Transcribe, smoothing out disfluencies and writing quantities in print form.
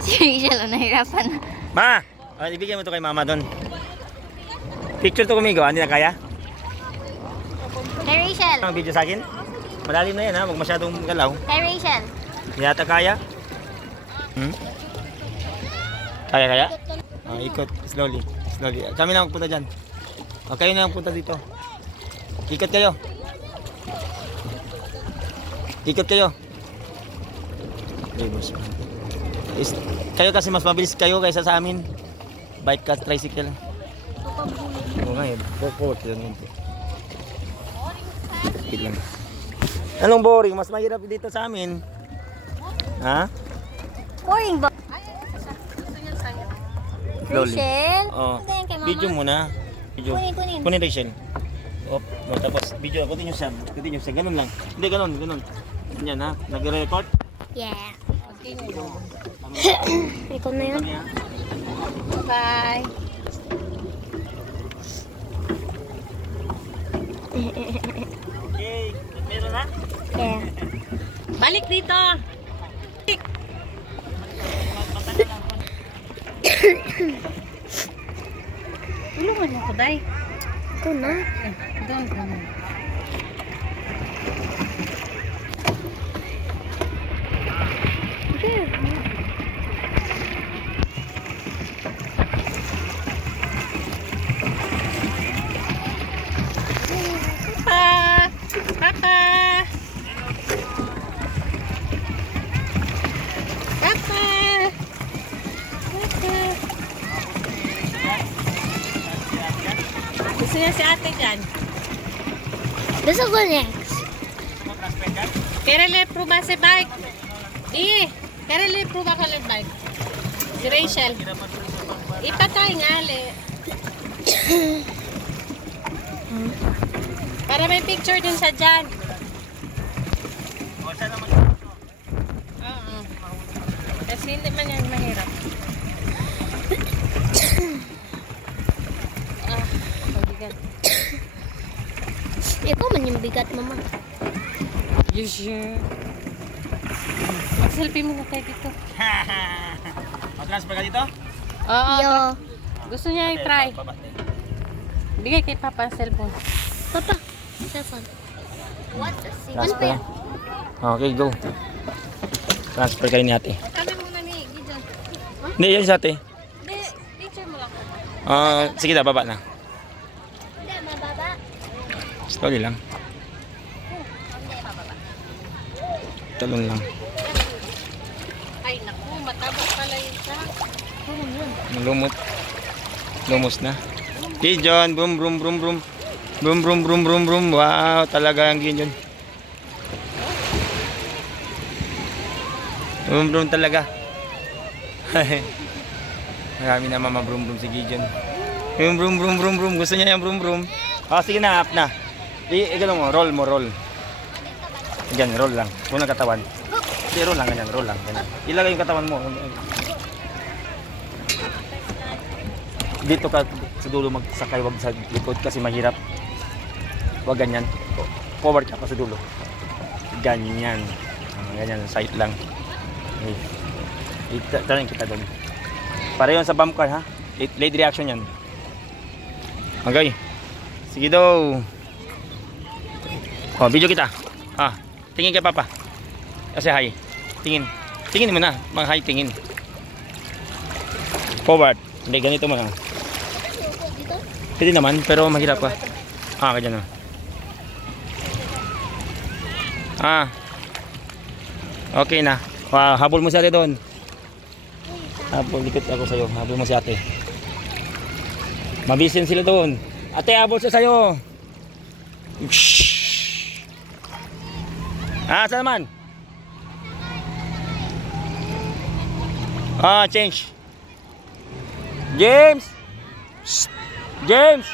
Si Rachel, nahirapan na. Ma! Ibigay mo to kay mama doon. Picture to kumigo, hindi na kaya? Kay Rachel. Ang video sa akin? Malalim na yan ha, huwag masyadong galaw. Kay Rachel. Hindi yata kaya? Kaya? Ikot, slowly. Kami na magpunta dyan. Kayo na magpunta dito. Ikot kayo. Kayo kasi mas mabilis kayo kaysa sa amin. Bike ka, tricycle. Oo nga yun. Forward lang. Speed lang. Anong boring? Mas mahirap dito sa amin. Ha? Boring ba? Slowly. Rachel? Oh. Ito yan kay mama. Video muna. Video. Kunin. Kunin Rachel. Tapos video. Continue siya. Ganun lang. Hindi, ganun. Yan ha. Nagre-record? Yeah. Ikaw na yun. Bye. Okay. Meron na? Yeah. Balik dito. Tulungan mo ko, Day. Ito na. Doon ka na. Papa! Gusto niya si ate dyan. Gusto ko next. Kaya le pruba si bike. Kaya le pruba ka le bike. Si Rachel. Ipatay nga le. Para may picture din siya dyan. Oo. Kasi hindi man yan mahirap. Mabigat. Ikaw man yung bigat, mama. You sure? Mag-selfie muna tayo dito. Mag-transfer ka dito? Oo. Yo. Gusto niya i-try. Bigay kay Papa ang cellphone. Papa, cellphone. What the Transfer. Okay, go. Transfer kayo ni ate. Kami muna ni Gideon. Hindi, yan sa ate. Hindi, picture mo lang. Sige na, baba na. Hindi, mababa. Slowly lang. Talon lang. Ay, naku, mataba pala yun siya. Lumot. Lumos na. Gideon, boom, boom, boom, boom. Boom, boom, boom, boom, boom. Wow, talaga ang Gideon. Boom, boom talaga. Marami na mama boom, boom si Gideon. Boom, boom, boom, boom, boom. Gusto niya yung boom, boom. Sige na, up na. Gano'n mo, roll mo, roll. Diyan, roll lang. Unang katawan. Hindi, roll lang, ganyan, roll lang. Ganyan. Ilagay yung katawan mo. Dito ka sa dulo magsakay, wag sa likod kasi mahirap. Wag ganyan. Forward ka pa sa dulo. Ganyan. Ganyan, side lang. Turn kita doon. Para yun sa bump car ha. Late reaction yan. Okay. Sige daw. Video kita. Tingin kay Papa. Kasi hi. Tingin. Tingin mo na. Mag-hi, tingin. Forward. Hindi, ganito mo lang. Pwede naman, pero mahirap pa. Ganyan na. Okay na. Habol mo si ate doon. Likot ako sa'yo. Habol mo si ate. Mabisin sila doon. Ate, habol siya sa'yo. Saan naman? Change. James! James!